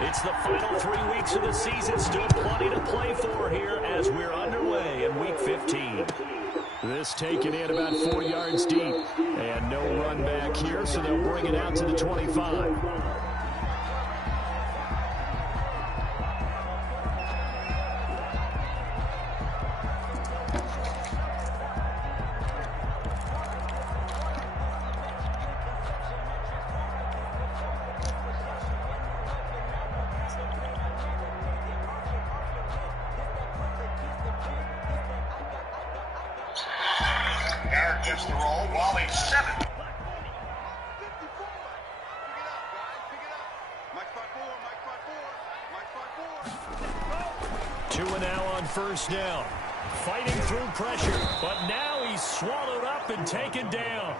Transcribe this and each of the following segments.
It's the final 3 weeks of the season. Still plenty to play for here as we're underway in Week 15. This taken in about 4 yards deep. And no run back here, so they'll bring it out to the 25. Gives the roll while he's 7. Two and now on first down. Fighting through pressure, but now he's swallowed up and taken down.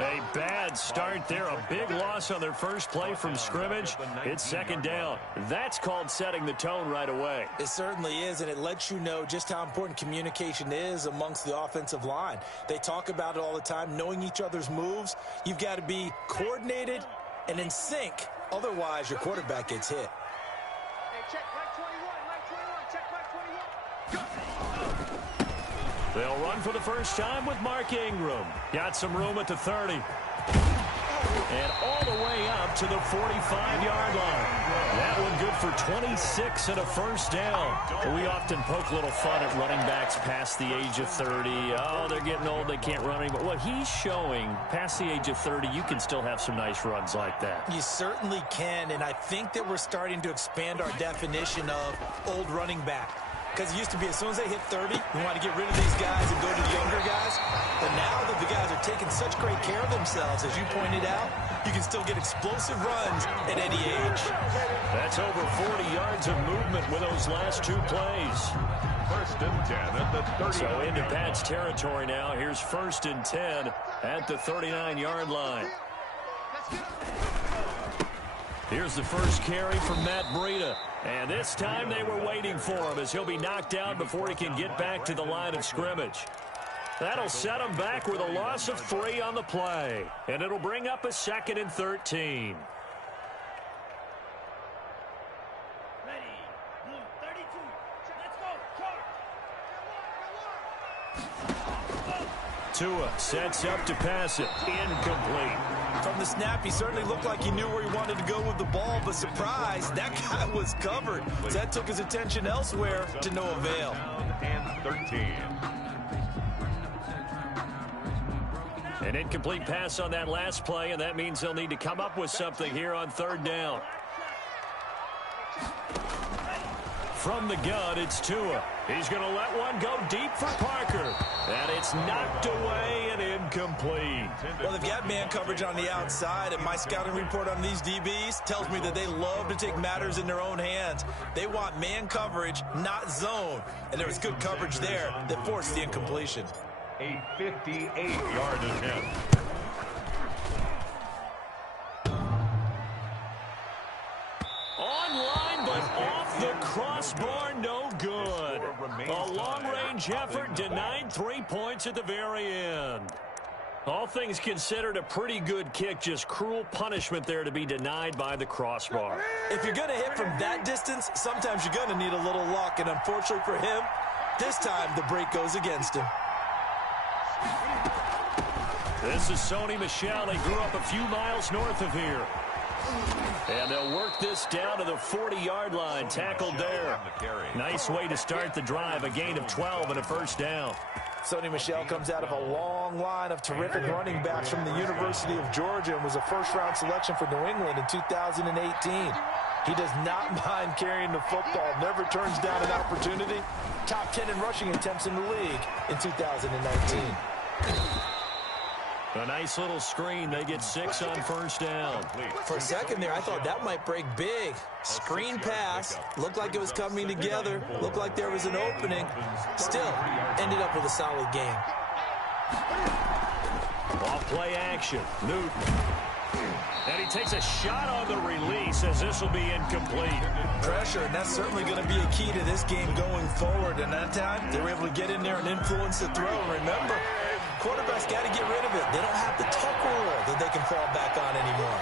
A bad start there. A big loss on their first play from scrimmage. It's second down. That's called setting the tone right away. It certainly is, and it lets you know just how important communication is amongst the offensive line. They talk about it all the time, knowing each other's moves. You've got to be coordinated and in sync. Otherwise, your quarterback gets hit. They'll run for the first time with Mark Ingram. Got some room at the 30. And all the way up to the 45-yard line. That one good for 26 and a first down. We often poke a little fun at running backs past the age of 30. Oh, they're getting old, they can't run anymore. Well, he's showing past the age of 30, you can still have some nice runs like that. You certainly can, and I think that we're starting to expand our definition of old running back. Because it used to be as soon as they hit 30, we want to get rid of these guys and go to the younger guys. But now that the guys are taking such great care of themselves, as you pointed out, you can still get explosive runs at any age. That's over 40 yards of movement with those last two plays. First and 10 at the 39. So into Pats territory now. Here's first and 10 at the 39-yard line. Here's the first carry from Matt Breida. And this time they were waiting for him as he'll be knocked down before he can get back to the line of scrimmage. That'll set him back with a loss of 3 on the play. And it'll bring up a 2nd and 13. Tua sets up to pass it. Incomplete. From the snap, he certainly looked like he knew where he wanted to go with the ball, but surprise, that guy was covered. So that took his attention elsewhere to no avail. And 13. An incomplete pass on that last play, and that means they'll need to come up with something here on third down. From the gun, it's Tua. He's going to let one go deep for Parker. And it's knocked away and incomplete. Well, they've got man coverage on the outside, and my scouting report on these DBs tells me that they love to take matters in their own hands. They want man coverage, not zone. And there was good coverage there that forced the incompletion. A 58-yard attempt. Online, but off the crossbar, no good. A long-range effort denied 3 points at the very end. All things considered, a pretty good kick, just cruel punishment there to be denied by the crossbar. If you're going to hit from that distance, sometimes you're going to need a little luck, and unfortunately for him, this time the break goes against him. This is Sony Michel. He grew up a few miles north of here. And they'll work this down to the 40-yard line. Tackled there. Nice way to start the drive. A gain of 12 and a first down. Sony Michel comes out of a long line of terrific running backs from the University of Georgia and was a first-round selection for New England in 2018. He does not mind carrying the football, never turns down an opportunity. Top 10 in rushing attempts in the league in 2019. A nice little screen. They get 6 on first down. For a second there, I thought that might break big. Screen pass. Looked like it was coming together. Looked like there was an opening. Still, ended up with a solid game. Off play action. Newton. And he takes a shot on the release as this will be incomplete. Pressure, and that's certainly going to be a key to this game going forward. And that time, they were able to get in there and influence the throw. Remember, quarterbacks got to get rid of it. They don't have the tuck rule that they can fall back on anymore.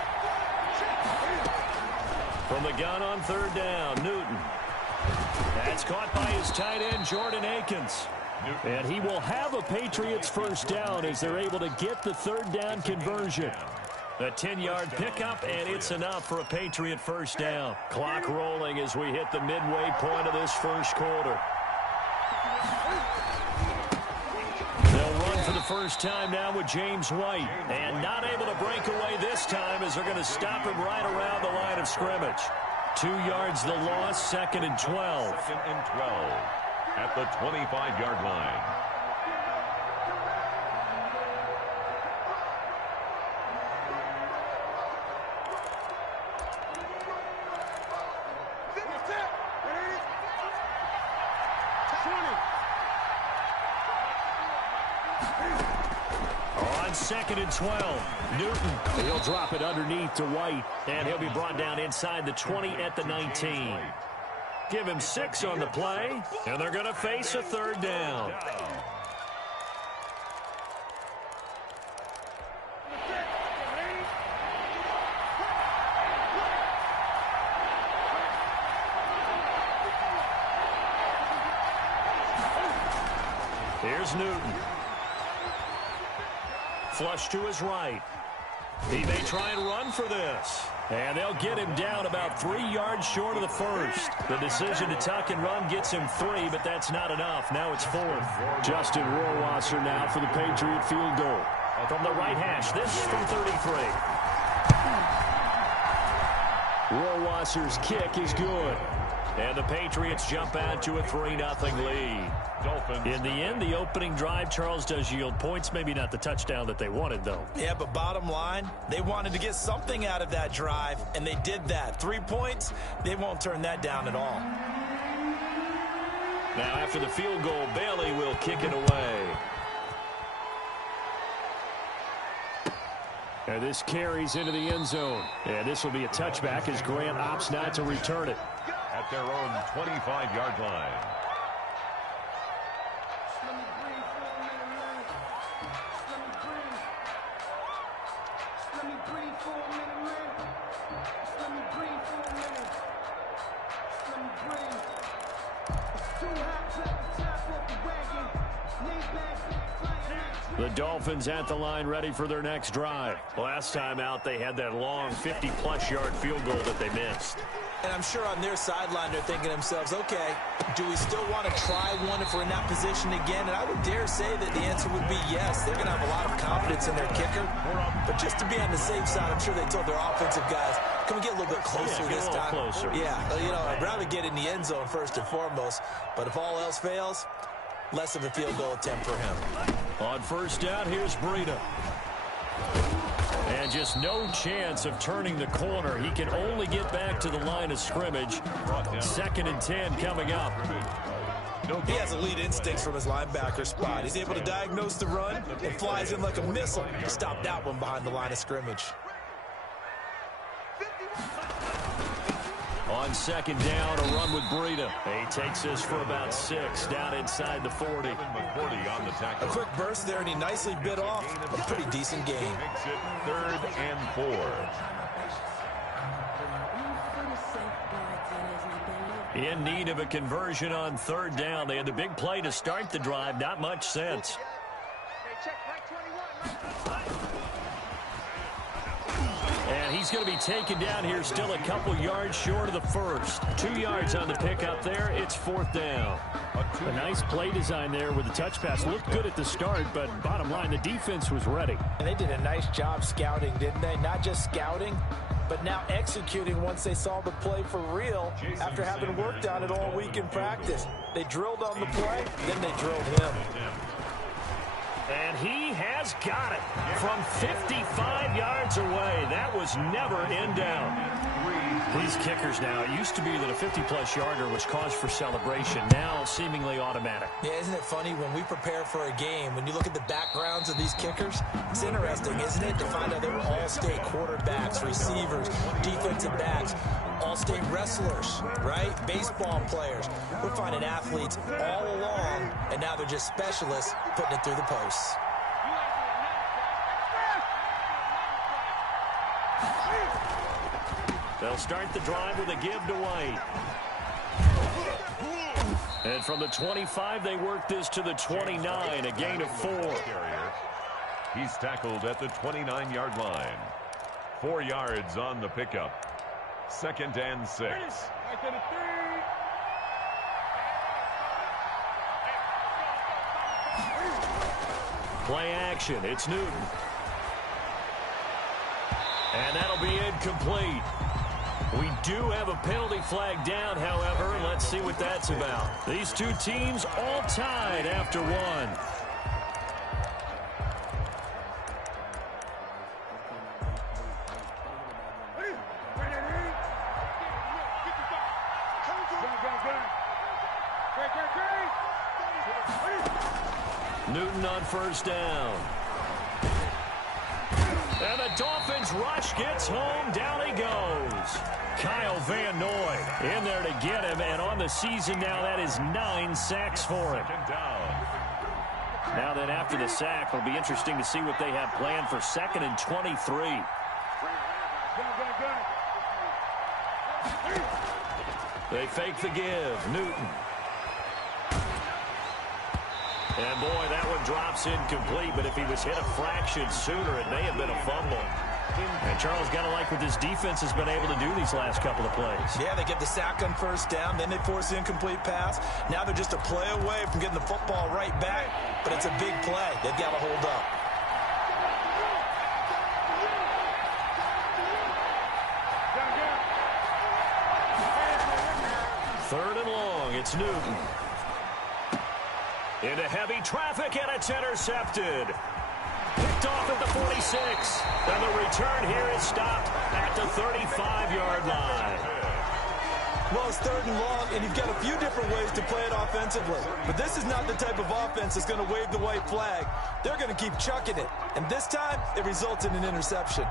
From the gun on third down, Newton. That's caught by his tight end, Jordan Akins. And he will have a Patriots first down as they're able to get the third down conversion. A 10-yard pickup, and it's enough for a Patriot first down. Clock rolling as we hit the midway point of this first quarter. They'll run for the first time now with James White. And not able to break away this time as they're going to stop him right around the line of scrimmage. 2 yards the loss, 2nd and 12. 2nd and 12 at the 25-yard line. On 2nd and 12, Newton. He'll drop it underneath to White, and he'll be brought down inside the 20 at the 19. Give him 6 on the play, and they're going to face a third down. Here's Newton. Flush to his right. He may try and run for this. And they'll get him down about 3 yards short of the first. The decision to tuck and run gets him 3, but that's not enough. Now it's 4th. Justin Rohrwasser now for the Patriot field goal. From the right hash, this from 33. Rohrwasser's kick is good. And the Patriots jump out to a 3-0 lead. In the end, the opening drive, Charles, does yield points. Maybe not the touchdown that they wanted, though. Yeah, but bottom line, they wanted to get something out of that drive, and they did that. 3 points, they won't turn that down at all. Now, after the field goal, Bailey will kick it away. And this carries into the end zone. And this will be a touchback as Grant opts not to return it. At their own 25-yard line. The Dolphins at the line ready for their next drive. Last time out, they had that long 50-plus yard field goal that they missed. And I'm sure on their sideline they're thinking to themselves, okay, do we still want to try one if we're in that position again? And I would dare say that the answer would be yes. They're going to have a lot of confidence in their kicker. But just to be on the safe side, I'm sure they told their offensive guys, can we get a little bit closer this time? Closer. Yeah, you know, I'd rather get in the end zone first and foremost. But if all else fails, less of a field goal attempt for him. On first down, here's Breida. And just no chance of turning the corner. He can only get back to the line of scrimmage. 2nd and 10 coming up. He has elite instincts from his linebacker spot. He's able to diagnose the run and flies in like a missile to stop that one behind the line of scrimmage. On 2nd down, a run with Breida. He takes this for about 6 down inside the 40. A quick burst there, and he nicely bit off a pretty decent game. Makes it 3rd and 4. In need of a conversion on 3rd down. They had the big play to start the drive. Not much sense. And he's going to be taken down here still a couple yards short of the first. 2 yards on the pickup there. It's 4th down. A nice play design there with the touch pass. Looked good at the start, but bottom line, the defense was ready. And they did a nice job scouting, didn't they? Not just scouting, but now executing once they saw the play for real after having worked on it all week in practice. They drilled on the play, then they drilled him. And he has got it from 55 yards away. That was never in doubt. These kickers now, it used to be that a 50-plus yarder was cause for celebration. Now seemingly automatic. Yeah, isn't it funny when we prepare for a game, when you look at the backgrounds of these kickers, it's interesting, isn't it, to find out they were all-state quarterbacks, receivers, defensive backs, all-state wrestlers, right? Baseball players. We're finding athletes all along, and now they're just specialists putting it through the posts. They'll start the drive with a give to White. And from the 25, they work this to the 29, a gain of 4. He's tackled at the 29-yard line. 4 yards on the pickup. 2nd and 6. Play action. It's Newton. And that'll be incomplete. We do have a penalty flag down, however. Let's see what that's about. These two teams all tied after one. Newton on first down. And the Dolphins rush gets home. Down he goes. Kyle Van Noy in there to get him. And on the season now, that is 9 sacks for him. Now then, after the sack, it'll be interesting to see what they have planned for 2nd and 23. They fake the give. Newton. And, boy, that one drops incomplete, but if he was hit a fraction sooner, it may have been a fumble. And Charles got to like what this defense has been able to do these last couple of plays. Yeah, they get the sack on first down, then they force the incomplete pass. Now they're just a play away from getting the football right back, but it's a big play. They've got to hold up. Third and long, it's Newton. Into heavy traffic, and it's intercepted. Picked off at the 46. And the return here is stopped at the 35-yard line. Well, it's 3rd and long, and you've got a few different ways to play it offensively. But this is not the type of offense that's going to wave the white flag. They're going to keep chucking it. And this time, it results in an interception.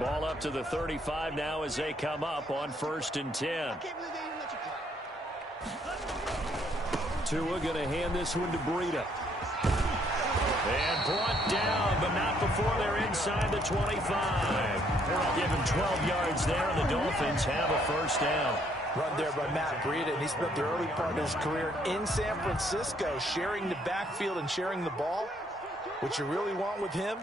Ball up to the 35 now as they come up on 1st and 10. Tua going to hand this one to Breida. And brought down, but not before they're inside the 25. Give him 12 yards there, and the Dolphins have a first down. Run there by Matt Breida, and he spent the early part of his career in San Francisco sharing the backfield and sharing the ball. What you really want with him,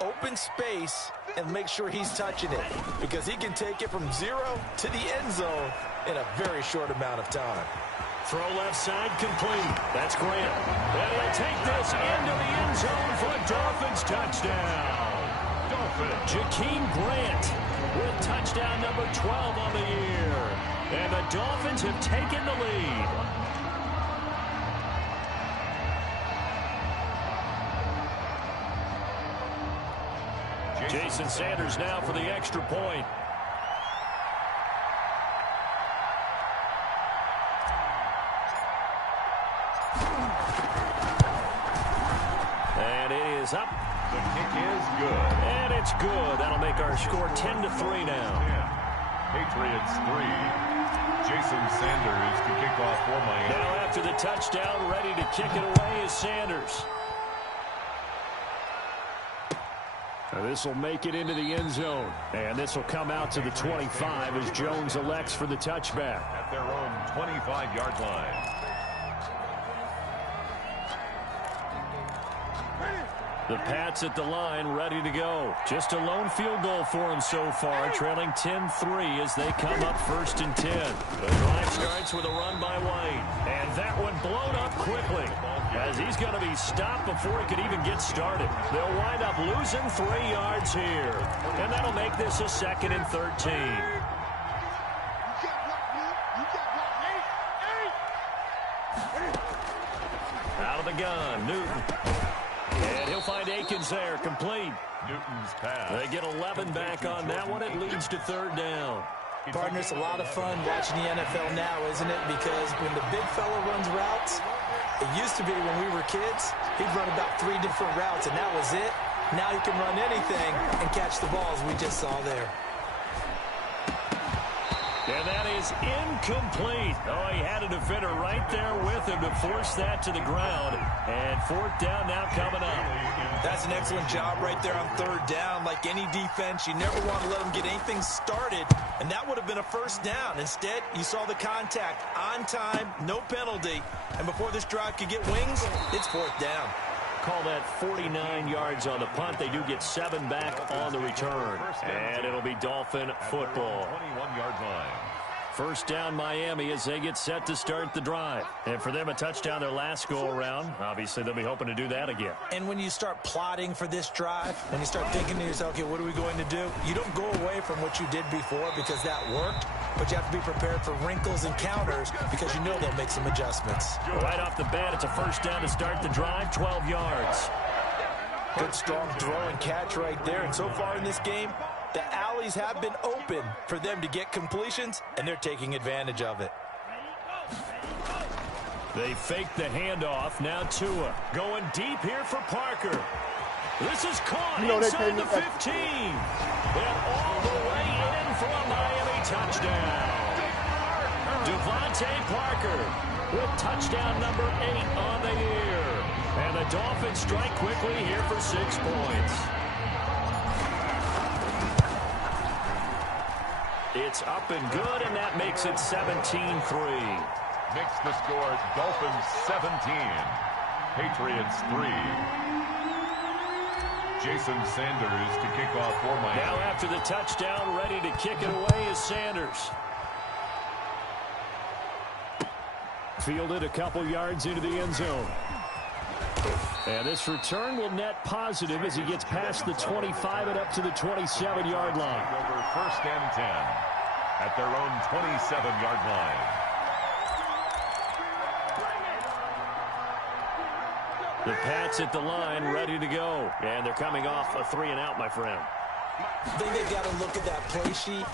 open space and make sure he's touching it, because he can take it from 0 to the end zone in a very short amount of time. Throw left side complete. That's Grant. And he'll take this into the end zone for a Dolphins touchdown. Jakeem Grant with touchdown number 12 on the year. And the Dolphins have taken the lead. Jason Sanders now for the extra point. And it is up. The kick is good. And it's good. That'll make our score 10-3 now. Patriots 3. Jason Sanders to kick off for Miami. Now after the touchdown, ready to kick it away is Sanders. This will make it into the end zone. And this will come out to the 25 as Jones elects for the touchback. At their own 25-yard line. The Pats at the line, ready to go. Just a lone field goal for them so far, trailing 10-3 as they come up 1st and 10. The drive starts with a run by White. And that one blown up quickly, as he's going to be stopped before he could even get started. They'll wind up losing 3 yards here. And that'll make this a 2nd and 13. Out of the gun, Newton. And he'll find Akins there, complete. Newton's pass. They get 11 back on that one. It leads to 3rd down. Partner, it's a lot of fun watching the NFL now, isn't it? Because when the big fella runs routes, it used to be when we were kids, he'd run about 3 different routes, and that was it. Now he can run anything and catch the balls we just saw there. And that is incomplete. Oh, he had a defender right there with him to force that to the ground. And fourth down now coming up. That's an excellent job right there on third down. Like any defense, you never want to let them get anything started. And that would have been a first down. Instead, you saw the contact on time, no penalty. And before this drive could get wings, it's fourth down. Call that 49 yards on the punt. They do get 7 back on the return. And it'll be Dolphin football. 21-yard line. First down Miami as they get set to start the drive. And for them, a touchdown their last go-around. Obviously, they'll be hoping to do that again. And when you start plotting for this drive, when you start thinking to yourself, okay, what are we going to do? You don't go away from what you did before because that worked. But you have to be prepared for wrinkles and counters because you know they'll make some adjustments. Right off the bat, it's a first down to start the drive, 12 yards. Good, strong throw and catch right there. And so far in this game, the alleys have been open for them to get completions, and they're taking advantage of it. They fake the handoff. Now Tua going deep here for Parker. This is caught inside the 15. And all the way in for a Miami touchdown. Devontae Parker with touchdown number 8 on the year. And the Dolphins strike quickly here for 6 points. It's up and good, and that makes it 17-3. Makes the score Dolphins 17, Patriots 3. Jason Sanders to kick off for Miami. Now after the touchdown, ready to kick it away is Sanders. Fielded a couple yards into the end zone. And this return will net positive as he gets past the 25 and up to the 27-yard line. Over first and 10 at their own 27-yard line. The Pats at the line, ready to go. And they're coming off a 3-and-out, my friend. I think they've got to look at that play sheet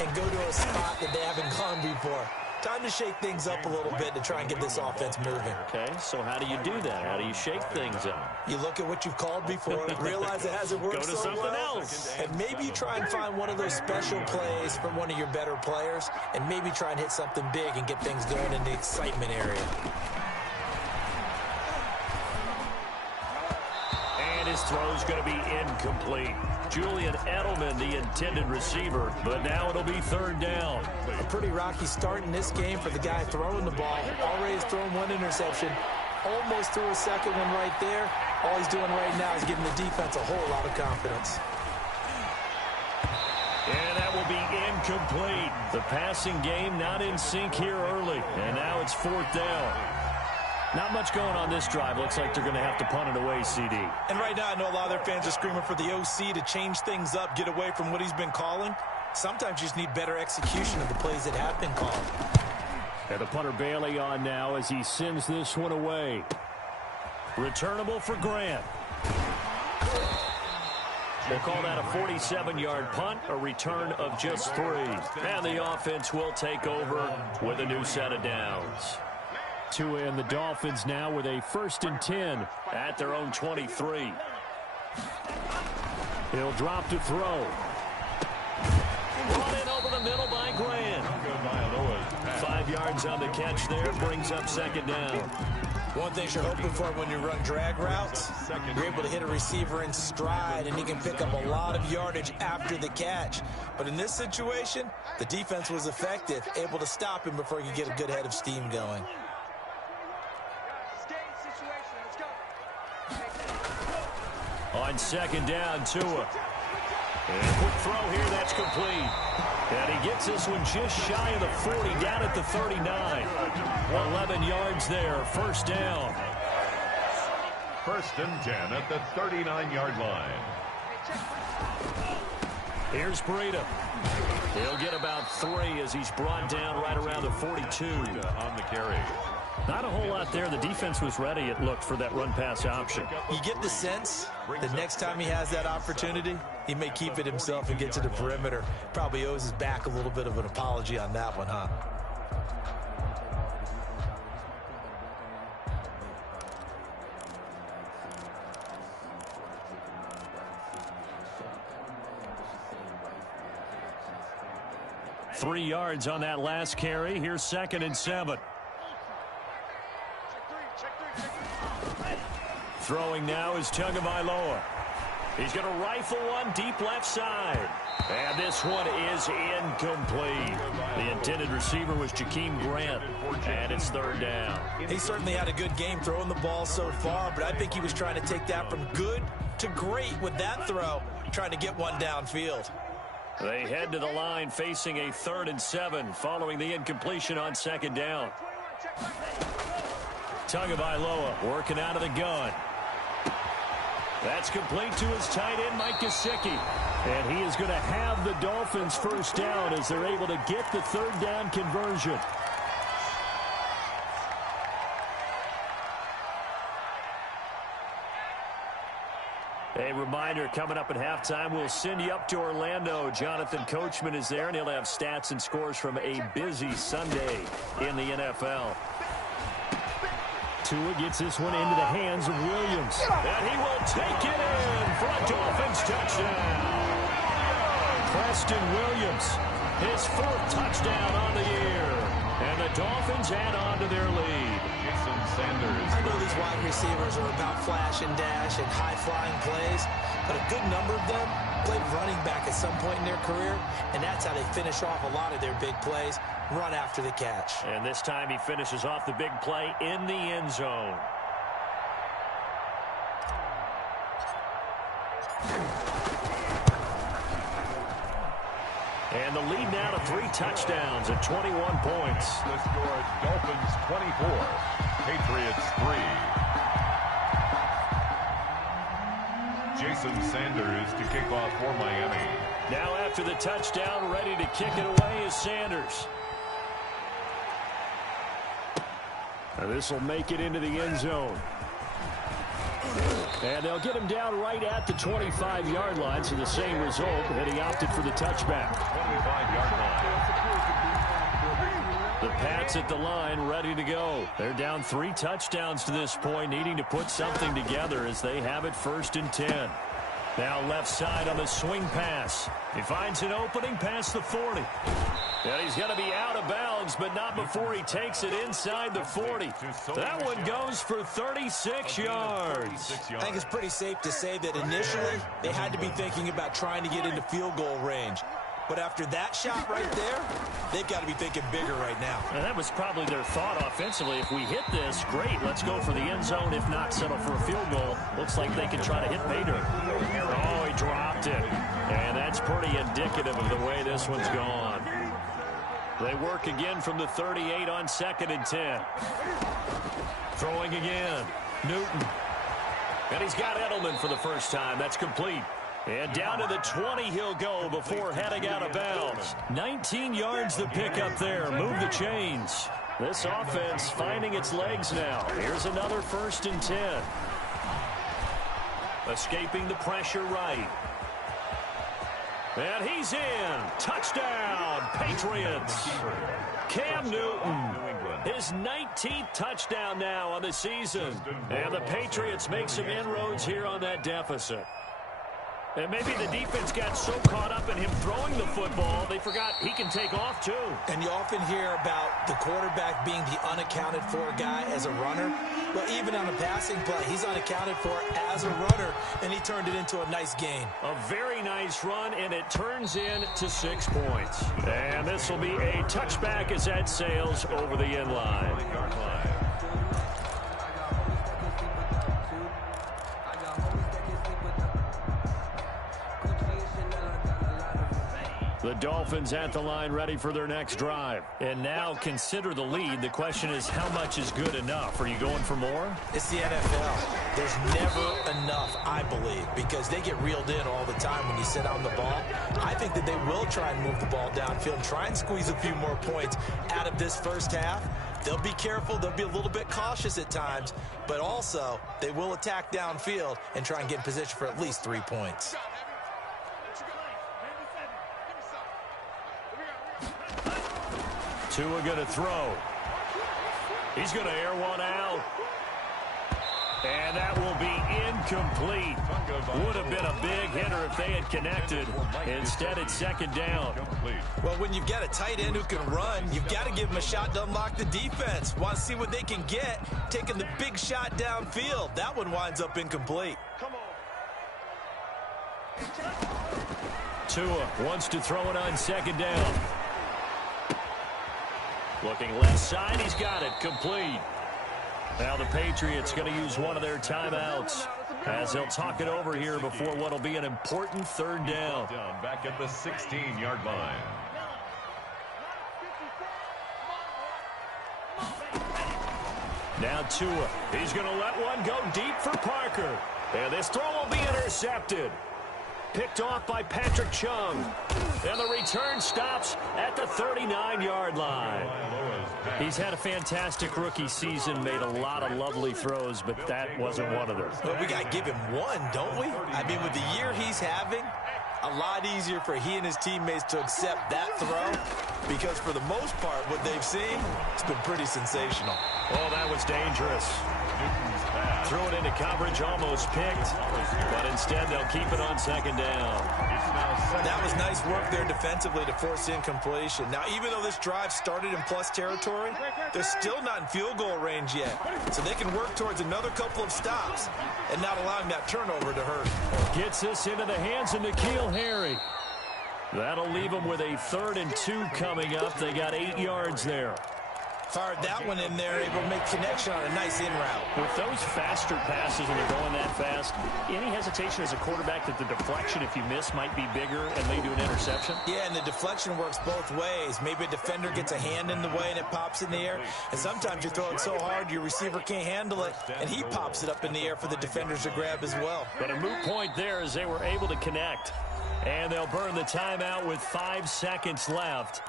and go to a spot that they haven't gone before. Time to shake things up a little bit to try and get this offense moving. Okay, so how do you do that? How do you shake things up? You look at what you've called before, realize it hasn't worked Go to so something well, else. and maybe you try and find one of those special plays from one of your better players, and maybe try and hit something big and get things going in the excitement area. And his throw's going to be incomplete. Julian Edelman, the intended receiver, but now it'll be third down. A pretty rocky start in this game for the guy throwing the ball. Already has thrown one interception. Almost threw a second one right there. All he's doing right now is giving the defense a whole lot of confidence. And that will be incomplete. The passing game not in sync here early. And now it's fourth down. Not much going on this drive. Looks like they're going to have to punt it away, CD. And right now, I know a lot of their fans are screaming for the OC to change things up, get away from what he's been calling. Sometimes you just need better execution of the plays that have been called. And the punter Bailey on now as he sends this one away. Returnable for Grant. We'll call that a 47-yard punt, a return of just 3. And the offense will take over with a new set of downs. Tua and the Dolphins now with a 1st and 10 at their own 23. He'll drop to throw. Brought in over the middle by Grant. 5 yards on the catch there, brings up second down. One thing you're hoping for when you run drag routes, you're able to hit a receiver in stride, and he can pick up a lot of yardage after the catch. But in this situation, the defense was effective, able to stop him before he could get a good head of steam going. On second down, Tua. And a quick throw here, that's complete. And he gets this one just shy of the 40, down at the 39. 11 yards there, first down. 1st and 10 at the 39-yard line. Here's Breida. He'll get about 3 as he's brought down right around the 42. On the carry. Not a whole lot there. The defense was ready, it looked, for that run-pass option. You get the sense that next time he has that opportunity, he may keep it himself and get to the perimeter. Probably owes his back a little bit of an apology on that one, huh? 3 yards on that last carry. Here's 2nd and 7. Throwing now is Tagovailoa. He's going to rifle one deep left side. And this one is incomplete. The intended receiver was Jakeem Grant. And it's 3rd down. He certainly had a good game throwing the ball so far, but I think he was trying to take that from good to great with that throw, trying to get one downfield. They head to the line facing a 3rd and 7 following the incompletion on 2nd down. Tagovailoa working out of the gun. That's complete to his tight end, Mike Gesicki. And he is going to have the Dolphins' 1st down as they're able to get the 3rd down conversion. A reminder, coming up at halftime, we'll send you up to Orlando. Jonathan Coachman is there, and he'll have stats and scores from a busy Sunday in the NFL. Tua gets this one into the hands of Williams. And he will take it in for a Dolphins touchdown. Preston Williams, his 4th touchdown on the year. And the Dolphins add on to their lead. I know these wide receivers are about flash and dash and high-flying plays, but a good number of them played running back at some point in their career, and that's how they finish off a lot of their big plays, run after the catch. And this time he finishes off the big play in the end zone. And the lead now to 3 touchdowns at 21 points. The score, Dolphins 24, Patriots 3. Jason Sanders to kick off for Miami. Now after the touchdown, ready to kick it away is Sanders. This will make it into the end zone. And they'll get him down right at the 25-yard line, so the same result, and he opted for the touchback. 25-yard line. The Pats at the line, ready to go. They're down 3 touchdowns to this point, needing to put something together as they have it 1st and 10. Now left side on the swing pass. He finds an opening past the 40. And he's going to be out of bounds, but not before he takes it inside the 40. That one goes for 36 yards. I think it's pretty safe to say that initially they had to be thinking about trying to get into field goal range. But after that shot right there, they've got to be thinking bigger right now. And that was probably their thought offensively. If we hit this, great, let's go for the end zone. If not, settle for a field goal. Looks like they can try to hit pay dirt. Oh, he dropped it. And that's pretty indicative of the way this one's gone. They work again from the 38 on 2nd and 10. Throwing again. Newton. And he's got Edelman for the first time. That's complete. And down to the 20 he'll go before heading out of bounds. 19 yards to pick up there. Move the chains. This offense finding its legs now. Here's another 1st and 10. Escaping the pressure right. And he's in. Touchdown, Patriots. Cam Newton, his 19th touchdown now on the season. And the Patriots make some inroads here on that deficit. And maybe the defense got so caught up in him throwing the football, they forgot he can take off too. And you often hear about the quarterback being the unaccounted for guy as a runner. Well, even on a passing play, he's unaccounted for as a runner, and he turned it into a nice gain. A very nice run, and it turns into 6 points. And this will be a touchback as that sails over the end line. The Dolphins at the line ready for their next drive. And now consider the lead. The question is, how much is good enough? Are you going for more? It's the NFL. There's never enough, I believe, because they get reeled in all the time when you sit on the ball. I think that they will try and move the ball downfield and try and squeeze a few more points out of this first half. They'll be careful. They'll be a little bit cautious at times, but also they will attack downfield and try and get in position for at least 3 points. Tua going to throw. He's going to air one out. And that will be incomplete. Would have been a big hitter if they had connected. Instead, it's second down. Well, when you've got a tight end who can run, you've got to give him a shot to unlock the defense. Want to see what they can get, taking the big shot downfield. That one winds up incomplete. Tua wants to throw it on second down. Looking left side, he's got it, complete. Now the Patriots going to use one of their timeouts as they'll talk it over here before what will be an important third down. Back at the 16-yard line. Now Tua, he's going to let one go deep for Parker. And this throw will be intercepted. Picked off by Patrick Chung. And the return stops at the 39-yard line. He's had a fantastic rookie season, made a lot of lovely throws, but that wasn't one of them. But we got to give him one, don't we? I mean, with the year he's having, a lot easier for he and his teammates to accept that throw, because for the most part, what they've seen, it's been pretty sensational. Oh, that was dangerous. Threw it into coverage, almost picked, but instead they'll keep it on second down. That was nice work there defensively to force incompletion. Now, even though this drive started in plus territory, they're still not in field goal range yet, so they can work towards another couple of stops and not allowing that turnover to hurt. Gets this into the hands of N'Keal Harry. That'll leave them with a 3rd and 2 coming up. They got 8 yards there. Fired that one in there, able to make connection on a nice in route. With those faster passes and they're going that fast, any hesitation as a quarterback that the deflection, if you miss, might be bigger and lead to an interception? Yeah, and the deflection works both ways. Maybe a defender gets a hand in the way and it pops in the air. And sometimes you throw it so hard your receiver can't handle it, and he pops it up in the air for the defenders to grab as well. But a moot point there as they were able to connect. And they'll burn the timeout with 5 seconds left.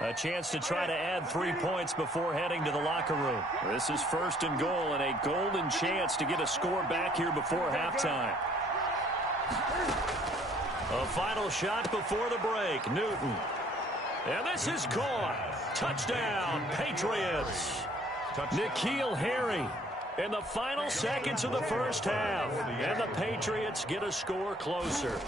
A chance to try to add 3 points before heading to the locker room. This is 1st and goal and a golden chance to get a score back here before halftime. A final shot before the break. Newton. And this is caught. Touchdown, Patriots. N'Keal Harry in the final seconds of the first half. And the Patriots get a score closer.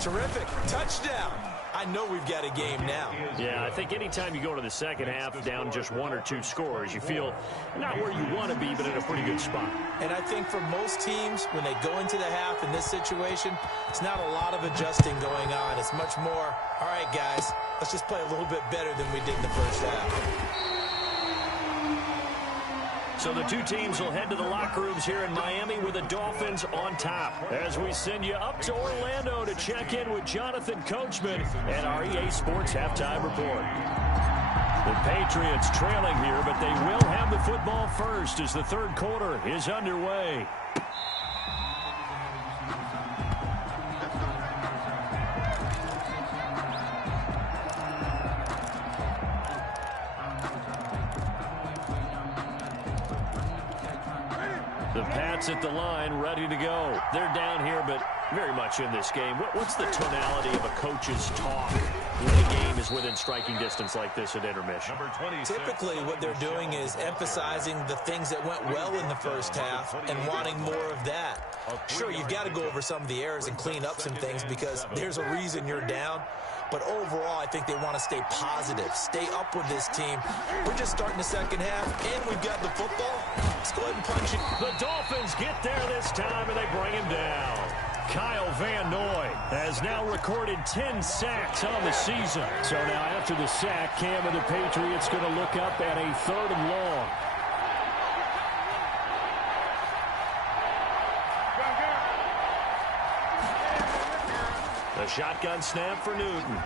Terrific. Touchdown. I know we've got a game now. Yeah, I think anytime you go to the second half down just 1 or 2 scores, you feel not where you want to be, but in a pretty good spot. And I think for most teams, when they go into the half in this situation, it's not a lot of adjusting going on. It's much more, all right, guys, let's just play a little bit better than we did in the first half. So the two teams will head to the locker rooms here in Miami with the Dolphins on top. As we send you up to Orlando to check in with Jonathan Coachman and our EA Sports Halftime Report. The Patriots trailing here, but they will have the football first as the third quarter is underway. The Pats at the line, ready to go. They're down here, but very much in this game. What's the tonality of a coach's talk when the game is within striking distance like this at intermission? Typically, what they're doing is emphasizing the things that went well in the first half and wanting more of that. Sure, you've got to go over some of the errors and clean up some things because there's a reason you're down. But overall, I think they want to stay positive, stay up with this team. We're just starting the second half, and we've got the football. Let's go ahead and punch it. The Dolphins get there this time, and they bring him down. Kyle Van Noy has now recorded 10 sacks on the season. So now after the sack, Cam and the Patriots going to look up at a 3rd and long. The shotgun snap for Newton.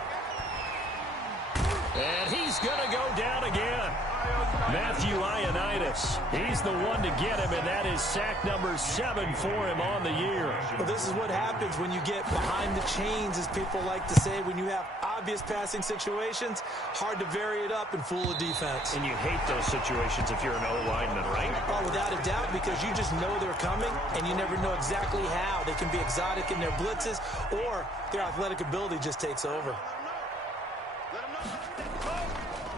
And he's going to go down again. Matthew Ioannidis. He's the one to get him, and that is sack number 7 for him on the year. Well, this is what happens when you get behind the chains, as people like to say. When you have obvious passing situations, hard to vary it up and fool a defense. And you hate those situations if you're an O-lineman, right? Oh, without a doubt, because you just know they're coming, and you never know exactly how. They can be exotic in their blitzes, or their athletic ability just takes over.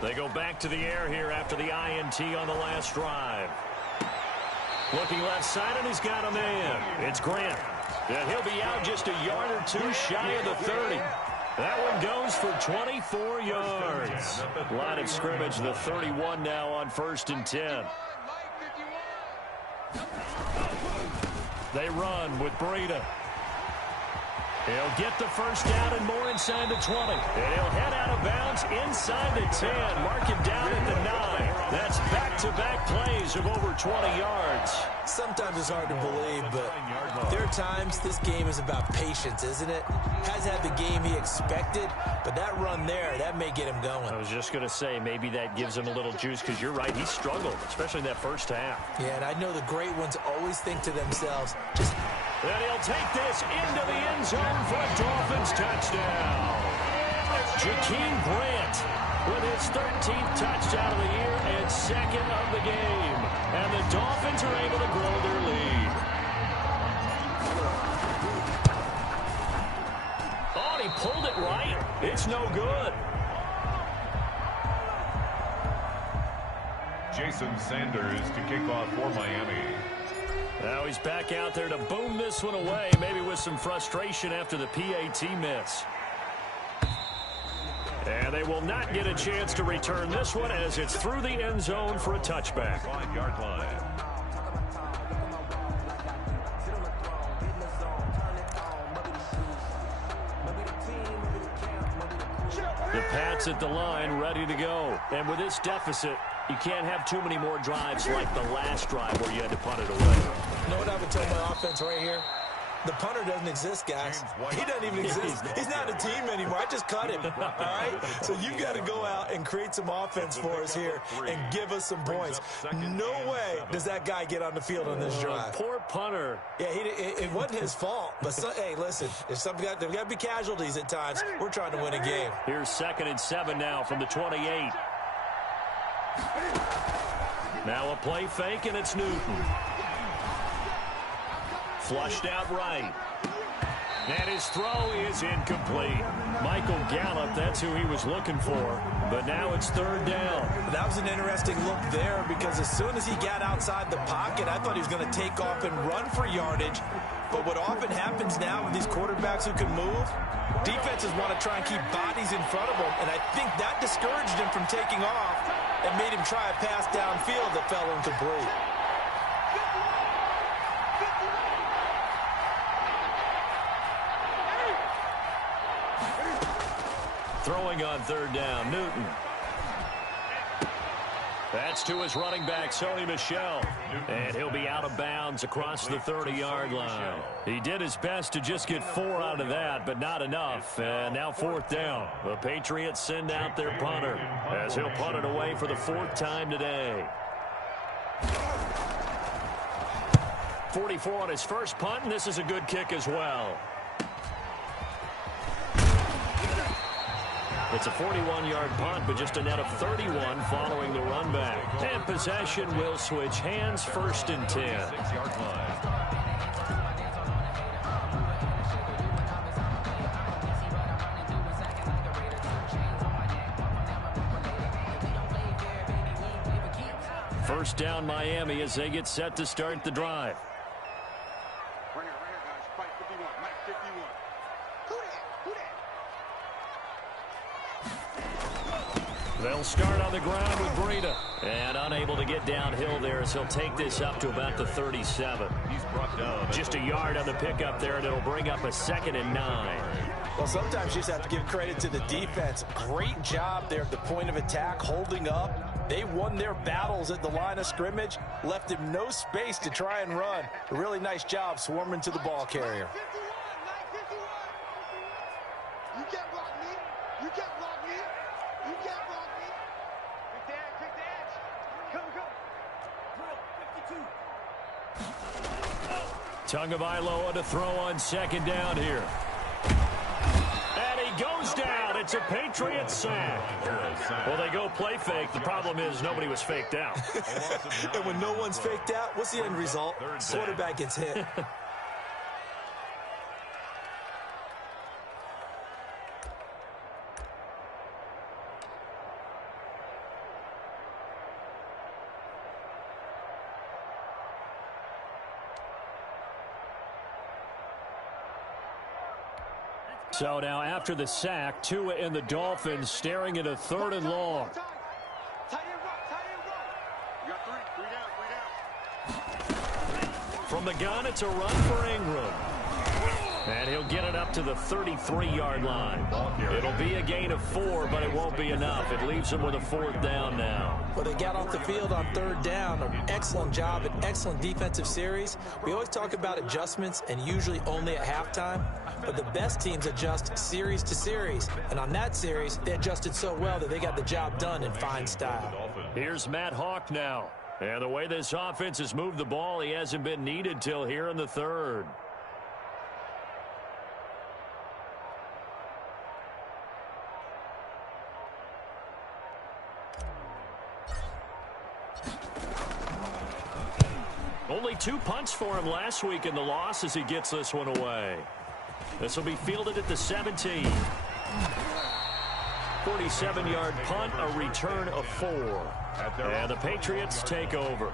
They go back to the air here after the INT on the last drive. Looking left side, and he's got a man. It's Grant. And he'll be out just a yard or two shy of the 30. That one goes for 24 yards. Line of scrimmage, the 31 now on 1st and 10. They run with Breida. He'll get the first down and more inside the 20. And he'll head out of bounds inside the 10. Mark him down at the 9. That's back-to-back plays of over 20 yards. Sometimes it's hard to believe, but there are times this game is about patience, isn't it? Hasn't had the game he expected, but that run there, that may get him going. I was just going to say, maybe that gives him a little juice, because you're right, he struggled, especially in that first half. Yeah, and I know the great ones always think to themselves, just... And he'll take this into the end zone for a Dolphins touchdown. Jakeem Grant with his 13th touchdown of the year and 2nd of the game. And the Dolphins are able to grow their lead. Oh, and he pulled it right. It's no good. Jason Sanders to kick off for Miami. Now he's back out there to boom this one away, maybe with some frustration after the PAT miss. And they will not get a chance to return this one as it's through the end zone for a touchback. 5-yard line. The Pats at the line ready to go. And with this deficit, you can't have too many more drives like the last drive where you had to punt it away. You know what I would tell my offense right here? The punter doesn't exist, guys. He doesn't even exist. He's not a team anymore. I just cut him, all right? So you've got to go out and create some offense for us here and give us some points. No way does that guy get on the field on this drive. Poor punter. Yeah, it wasn't his fault. But, hey, listen, there's got to be casualties at times. We're trying to win a game. Here's 2nd and 7 now from the 28. Now a play fake, and it's Newton. Flushed out right. And his throw is incomplete. Michael Gallup, that's who he was looking for. But now it's 3rd down. That was an interesting look there because as soon as he got outside the pocket, I thought he was going to take off and run for yardage. But what often happens now with these quarterbacks who can move, defenses want to try and keep bodies in front of them. And I think that discouraged him from taking off and made him try a pass downfield that fell incomplete. Throwing on 3rd down, Newton. That's to his running back, Sony Michel. And he'll be out of bounds across the 30-yard line. He did his best to just get 4 out of that, but not enough. And now 4th down. The Patriots send out their punter as he'll punt it away for the 4th time today. 44 on his first punt, and this is a good kick as well. It's a 41-yard punt, but just a net of 31 following the run back. And possession will switch hands, 1st and 10. 6-yard line. First down, Miami, as they get set to start the drive. Right here, guys. Fight 51. Mike 51. They'll start on the ground with Breida. And unable to get downhill there as he'll take this up to about the 37. He's brought down. Just a yard on the pickup there, and it'll bring up a 2nd and 9. Well, sometimes you just have to give credit to the defense. Great job there at the point of attack, holding up. They won their battles at the line of scrimmage, left him no space to try and run. A really nice job swarming to the ball carrier. You can't block me. You can't block me. You can't block me. Quick dance. Come. Drill, 52. Tagovailoa to throw on 2nd down here. And he goes down. It's a Patriot sack. Well, they go play fake. The problem is nobody was faked out. And when no one's faked out, what's the end result? Quarterback gets hit. So now after the sack, Tua and the Dolphins staring at a 3rd and long. From the gun, it's a run for Ingram. And he'll get it up to the 33-yard line. It'll be a gain of 4, but it won't be enough. It leaves them with a 4th down now. Well, they got off the field on 3rd down. An excellent job, an excellent defensive series. We always talk about adjustments, and usually only at halftime. But the best teams adjust series to series. And on that series, they adjusted so well that they got the job done in fine style. Here's Matt Hawk now. And the way this offense has moved the ball, he hasn't been needed till here in the 3rd. Only 2 punts for him last week in the loss as he gets this one away. This will be fielded at the 17. 47-yard punt, a return of 4. And the Patriots take over.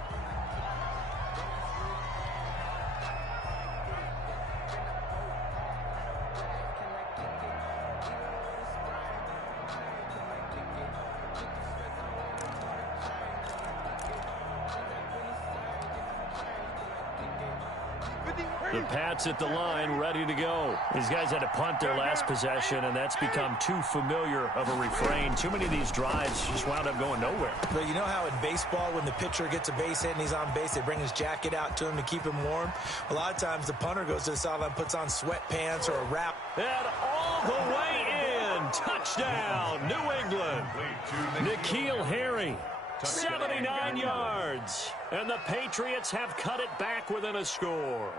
The Pats at the line, ready to go. These guys had to punt their last possession, and that's become too familiar of a refrain. Too many of these drives just wound up going nowhere. But you know how in baseball, when the pitcher gets a base hit and he's on base, they bring his jacket out to him to keep him warm? A lot of times the punter goes to the sideline, puts on sweatpants or a wrap. And all the way in. Touchdown, New England. N'Keal Harry. 79 yards. And the Patriots have cut it back within a score.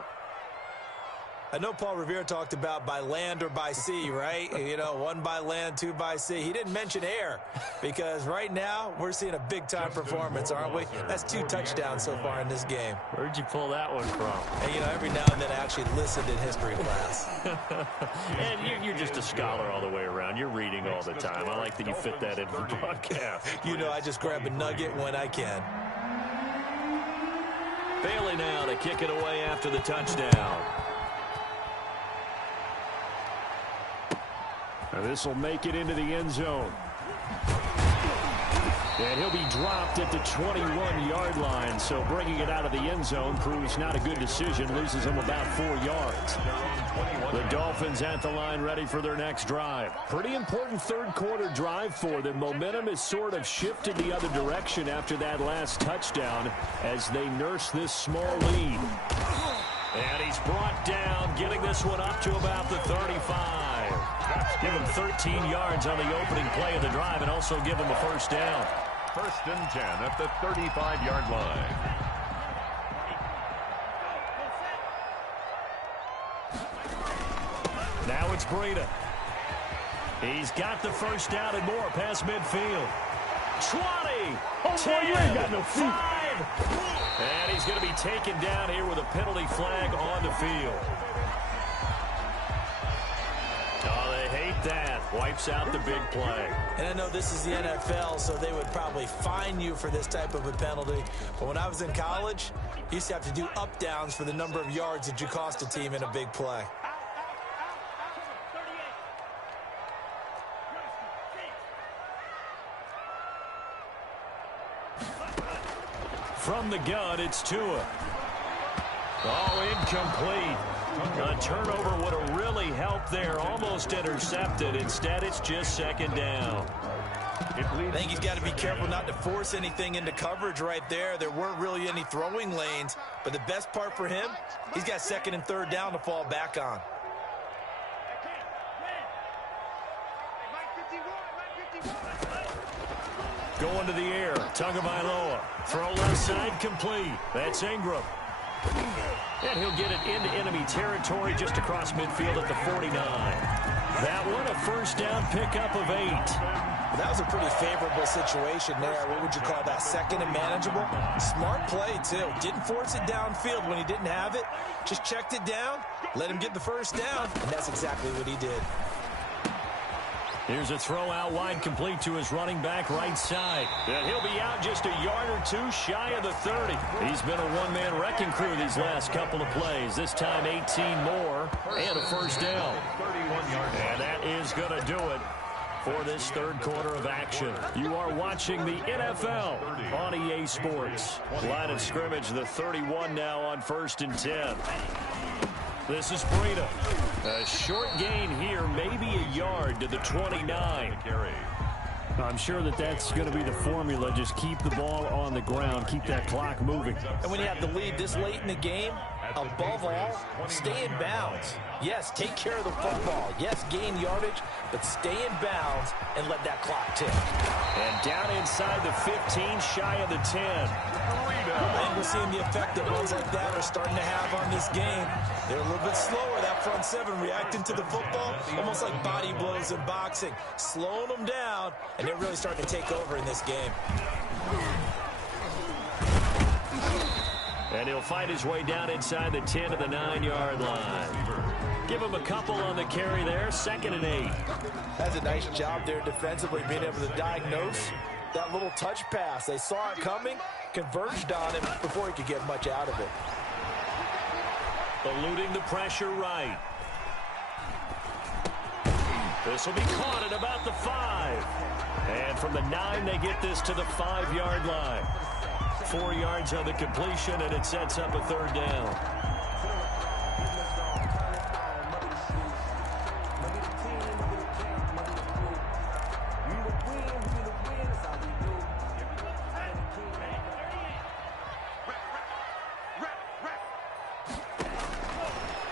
I know Paul Revere talked about by land or by sea, right? You know, 1 by land, 2 by sea. He didn't mention air because right now we're seeing a big-time performance, aren't we? That's 2 touchdowns so far in this game. Where'd you pull that one from? And, you know, every now and then I actually listened in history class. And you're just a scholar all the way around. You're reading all the time. I like that you fit that into the broadcast. You know, I just grab a nugget when I can. Bailey now to kick it away after the touchdown. This will make it into the end zone. And he'll be dropped at the 21-yard line, so bringing it out of the end zone proves not a good decision, loses him about 4 yards. The Dolphins at the line ready for their next drive. Pretty important 3rd quarter drive for them. Momentum has sort of shifted the other direction after that last touchdown as they nurse this small lead. And he's brought down, getting this one up to about the 35. Give him 13 yards on the opening play of the drive and also give him a 1st down. 1st and 10 at the 35-yard line. Now it's Breida. He's got the 1st down and more past midfield. 20, 10, you ain't got no feet. 5. And he's going to be taken down here with a penalty flag on the field. Oh, they hate that. Wipes out the big play. And I know this is the NFL, so they would probably fine you for this type of a penalty. But when I was in college, you used to have to do up-downs for the number of yards that you cost a team in a big play. From the gun, it's Tua. Oh, incomplete. A turnover would have really helped there. Almost intercepted. Instead, it's just 2nd down. I think he's got to be careful not to force anything into coverage right there. There weren't really any throwing lanes. But the best part for him, he's got 2nd and 3rd down to fall back on. Going to the air. Tagovailoa. Throw left side complete. That's Ingram. And he'll get it into enemy territory just across midfield at the 49. That one, a 1st down pickup of 8. Well, that was a pretty favorable situation there. What would you call that? 2nd and manageable? Smart play, too. Didn't force it downfield when he didn't have it. Just checked it down, let him get the 1st down, and that's exactly what he did. Here's a throw out wide, complete to his running back right side. And he'll be out just a yard or two shy of the 30. He's been a one-man wrecking crew these last couple of plays. This time 18 more and a first down. And that is going to do it for this third quarter of action. You are watching the NFL on EA Sports. Line of scrimmage, the 31 now on 1st and 10. This is Breida. A short gain here, maybe a yard to the 29. I'm sure that's going to be the formula. Just keep the ball on the ground, keep that clock moving. And when you have the lead this late in the game, above all, stay in bounds. Yes, take care of the football. Yes, gain yardage, but stay in bounds and let that clock tick. And down inside the 15, shy of the 10. And we're seeing the effect that runs like that are starting to have on this game. They're a little bit slower, that front seven, reacting to the football, almost like body blows in boxing, slowing them down, and they're really starting to take over in this game. And he'll find his way down inside the 10 to the 9-yard line. Give him a couple on the carry there, 2nd and 8. That's a nice job there defensively, being able to diagnose that little touch pass. They saw it coming, converged on him before he could get much out of it. Eluding the pressure right. This will be caught at about the 5. And from the 9, they get this to the 5-yard line. 4 yards on the completion, and it sets up a third down.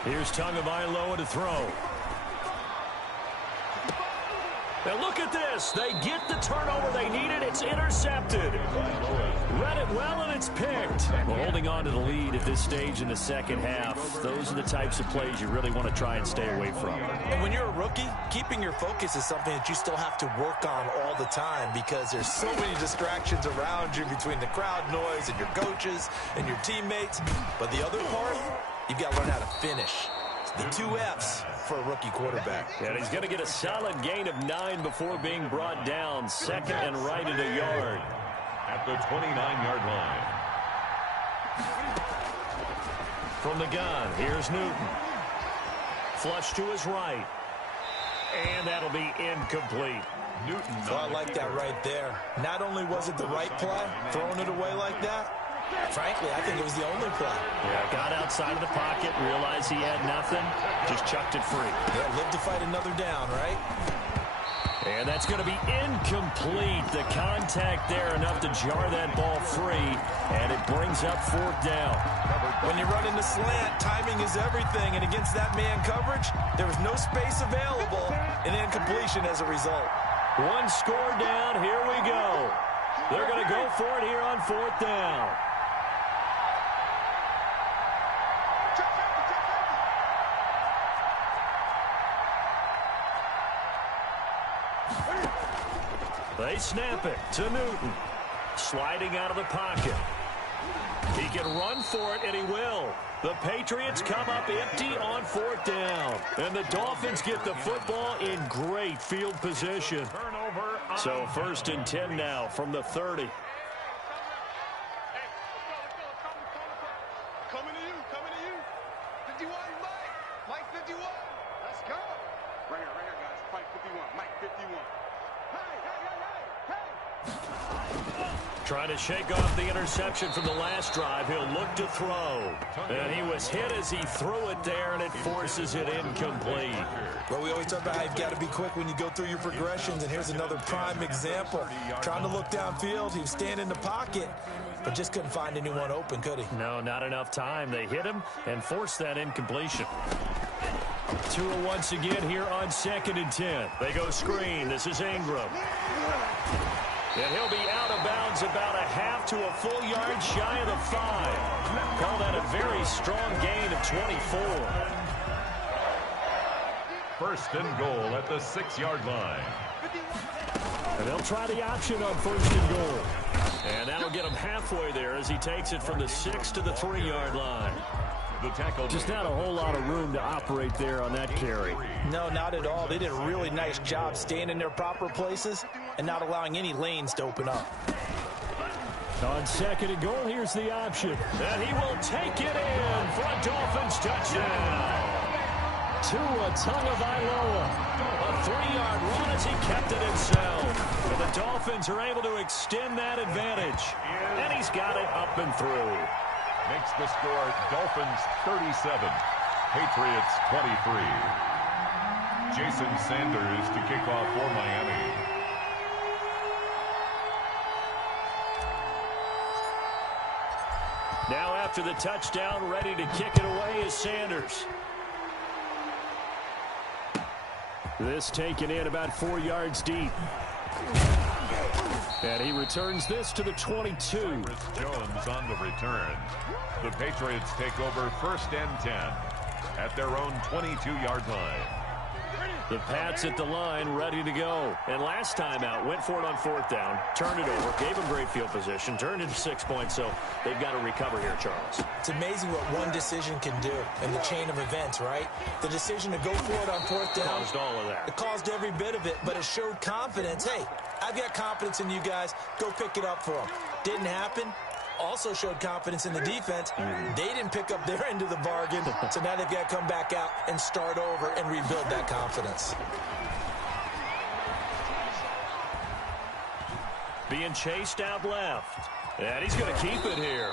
Here's Tagovailoa to throw. Now look at this. They get the turnover they needed. It's intercepted. Read it well, and it's picked. Well, holding on to the lead at this stage in the second half, those are the types of plays you really want to try and stay away from. And when you're a rookie, keeping your focus is something that you still have to work on all the time because there's so many distractions around you between the crowd noise and your coaches and your teammates. But the other part, you've got to learn how to finish. The 2 F's for a rookie quarterback. And he's going to get a solid gain of 9 before being brought down. 2nd and right at a yard. At the 29-yard line. From the gun, here's Newton. Flush to his right. And that'll be incomplete. Newton. So I like that right there. Not only was it the right play, throwing it away like that, frankly, I think it was the only play. Yeah, got outside of the pocket, realized he had nothing, just chucked it free. Yeah, live to fight another down, right? And that's going to be incomplete. The contact there enough to jar that ball free, and it brings up 4th down. When you run into slant, timing is everything, and against that man coverage, there was no space available, and incompletion as a result. 1 score down, here we go. They're going to go for it here on 4th down. They snap it to Newton. Sliding out of the pocket. He can run for it, and he will. The Patriots come up empty on 4th down. And the Dolphins get the football in great field position. So 1st and 10 now from the 30. Coming to you, coming to you. 51, Mike 51. Let's go. Right here, guys. Mike 51, Mike 51. Trying to shake off the interception from the last drive. He'll look to throw. And he was hit as he threw it there, and it forces it incomplete. Well, we always talk about how you've got to be quick when you go through your progressions, and here's another prime example. Trying to look downfield, he was standing in the pocket, but just couldn't find anyone open, could he? No, not enough time. They hit him and forced that incompletion. Tua once again here on 2nd and 10. They go screen. This is Ingram. And he'll be out of bounds about a half to a full yard shy of the 5. Call that a very strong gain of 24. 1st and goal at the 6-yard line. And they'll try the option on 1st and goal. And that'll get him halfway there as he takes it from the 6 to the 3-yard line. The tackle. Just not a whole lot of room to operate there on that carry. No, not at all. They did a really nice job staying in their proper places and not allowing any lanes to open up. On second and goal, here's the option. And he will take it in for a Dolphins touchdown. Tua Tagovailoa. A 3-yard run as he kept it himself. And the Dolphins are able to extend that advantage. And he's got it up and through. Makes the score Dolphins 37, Patriots 23. Jason Sanders to kick off for Miami. Now after the touchdown, ready to kick it away is Sanders. This taken in about 4 yards deep. And he returns this to the 22. Jones on the return. The Patriots take over 1st and 10 at their own 22-yard line. The Pats at the line, ready to go. And last time out, went for it on 4th down, turned it over, gave them great field position, turned into 6 points, so they've got to recover here, Charles. It's amazing what one decision can do in the chain of events, right? The decision to go for it on 4th down. Caused all of that. It caused every bit of it, but it showed confidence. Hey, I've got confidence in you guys. Go pick it up for them. Didn't happen. Also showed confidence in the defense. They didn't pick up their end of the bargain, so now they've got to come back out and start over and rebuild that confidence. Being chased out left. And he's going to keep it here.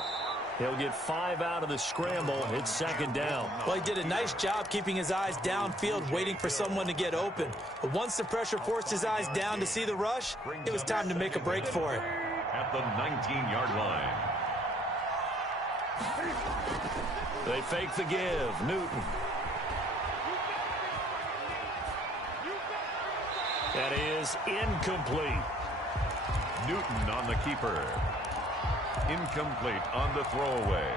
He'll get 5 out of the scramble. It's 2nd down. Well, he did a nice job keeping his eyes downfield, waiting for someone to get open. But once the pressure forced his eyes down to see the rush, it was time to make a break for it. At the 19-yard line. They fake the give. Newton. That is incomplete. Newton on the keeper. Incomplete on the throwaway.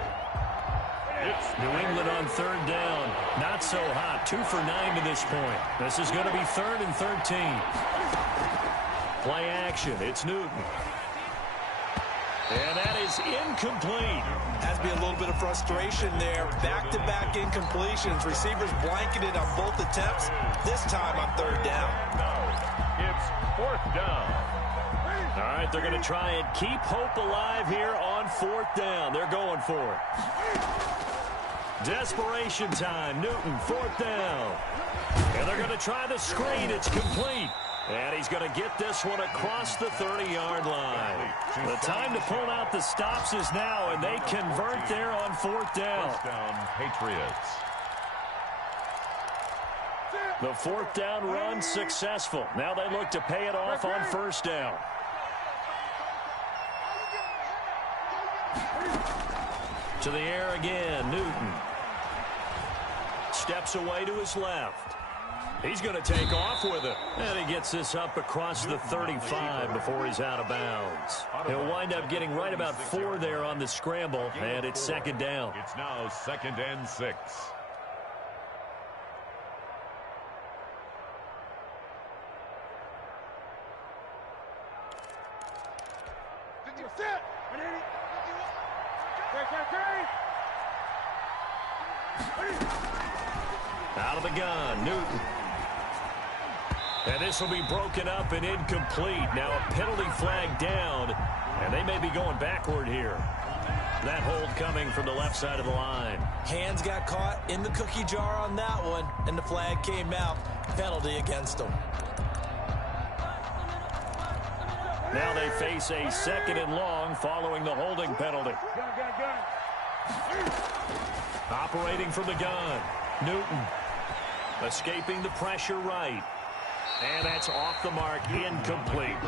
It's New England on 3rd down. Not so hot. 2 for 9 to this point. This is going to be 3rd and 13. Play action. It's Newton. And that is incomplete. Has to be a little bit of frustration there. Back-to-back incompletions. Receivers blanketed on both attempts. This time on 3rd down. It's 4th down. All right, they're going to try and keep hope alive here on 4th down. They're going for it. Desperation time. Newton, 4th down. And they're going to try the screen. It's complete. And he's going to get this one across the 30-yard line. The time to pull out the stops is now, and they convert there on 4th down. 1st down, Patriots. The 4th down run successful. Now they look to pay it off on 1st down. To the air again, Newton. Steps away to his left. He's going to take off with it. And he gets this up across the 35 before he's out of bounds. He'll wind up getting right about 4 there on the scramble, and it's 2nd down. It's now 2nd and 6. Out of the gun, Newton. And this will be broken up and incomplete. Now a penalty flag down, and they may be going backward here. That hold coming from the left side of the line. Hands got caught in the cookie jar on that one, and the flag came out. Penalty against them. Now they face a 2nd and long following the holding penalty. Operating from the gun, Newton. Escaping the pressure right. And that's off the mark, incomplete.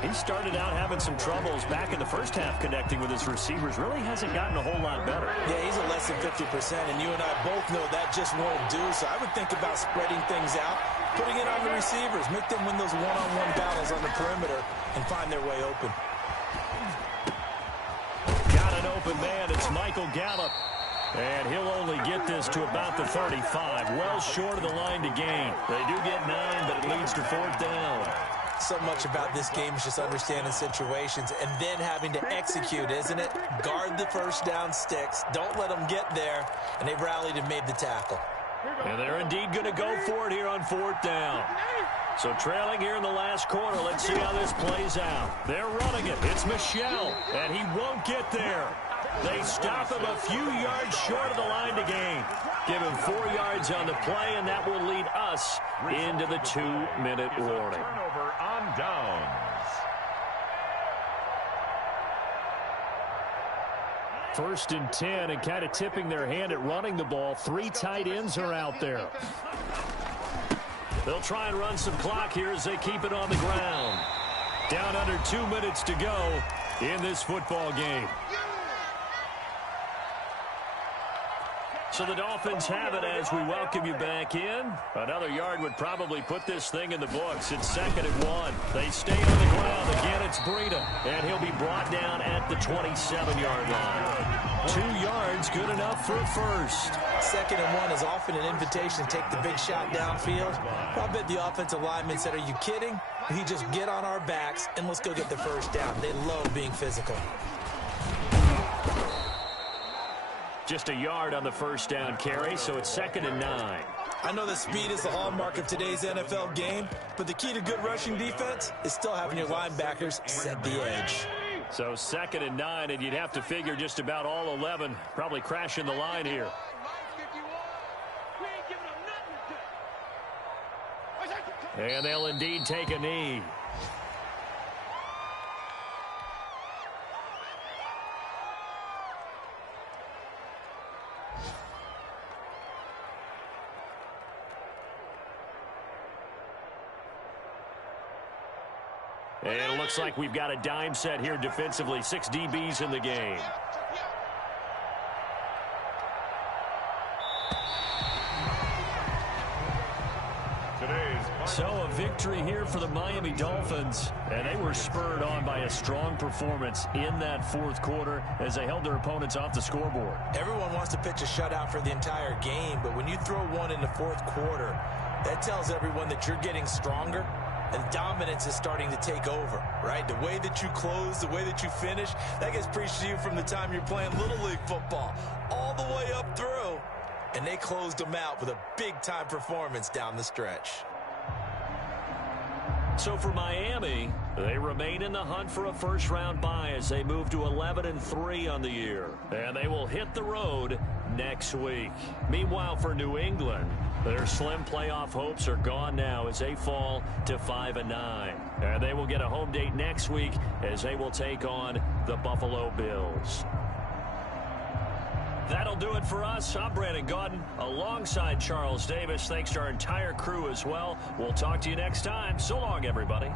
He started out having some troubles back in the first half connecting with his receivers. Really hasn't gotten a whole lot better. Yeah, he's at less than 50%, and you and I both know that just won't do. So I would think about spreading things out, putting it on the receivers, make them win those one-on-one battles on the perimeter, and find their way open. Got an open man. It's Michael Gallup. And he'll only get this to about the 35. Well short of the line to gain. They do get 9, but it leads to 4th down. So much about this game is just understanding situations and then having to execute, isn't it? Guard the first down sticks. Don't let them get there. And they've rallied and made the tackle. And they're indeed going to go for it here on 4th down. So trailing here in the last quarter. Let's see how this plays out. They're running it. It's Michel, and he won't get there. They stop him a few yards short of the line to gain. Give him 4 yards on the play, and that will lead us into the 2-minute warning. Turnover on downs. 1st and 10, and kind of tipping their hand at running the ball. 3 tight ends are out there. They'll try and run some clock here as they keep it on the ground. Down under 2 minutes to go in this football game. So the Dolphins have it as we welcome you back in. Another yard would probably put this thing in the books. It's 2nd and 1. They stay on the ground. Again, it's Breida, and he'll be brought down at the 27-yard line. 2 yards, good enough for a first. 2nd and 1 is often an invitation to take the big shot downfield. I bet the offensive lineman said, are you kidding? He just get on our backs, and let's go get the first down. They love being physical. Just a yard on the first down carry, so it's 2nd and 9. I know that speed is the hallmark of today's NFL game, but the key to good rushing defense is still having your linebackers set the edge. So 2nd and 9, and you'd have to figure just about all 11 probably crashing the line here. And they'll indeed take a knee. And it looks like we've got a dime set here defensively. 6 DBs in the game. So a victory here for the Miami Dolphins. And they were spurred on by a strong performance in that 4th quarter as they held their opponents off the scoreboard. Everyone wants to pitch a shutout for the entire game, but when you throw one in the 4th quarter, that tells everyone that you're getting stronger. And dominance is starting to take over, right? The way that you close, the way that you finish, that gets preached to you from the time you're playing Little League football all the way up through. And they closed them out with a big-time performance down the stretch. So for Miami, they remain in the hunt for a first-round bye as they move to 11-3 on the year. And they will hit the road next week. Meanwhile, for New England, their slim playoff hopes are gone now as they fall to 5-9. And they will get a home date next week as they will take on the Buffalo Bills. That'll do it for us. I'm Brandon Gaudin alongside Charles Davis. Thanks to our entire crew as well. We'll talk to you next time. So long, everybody.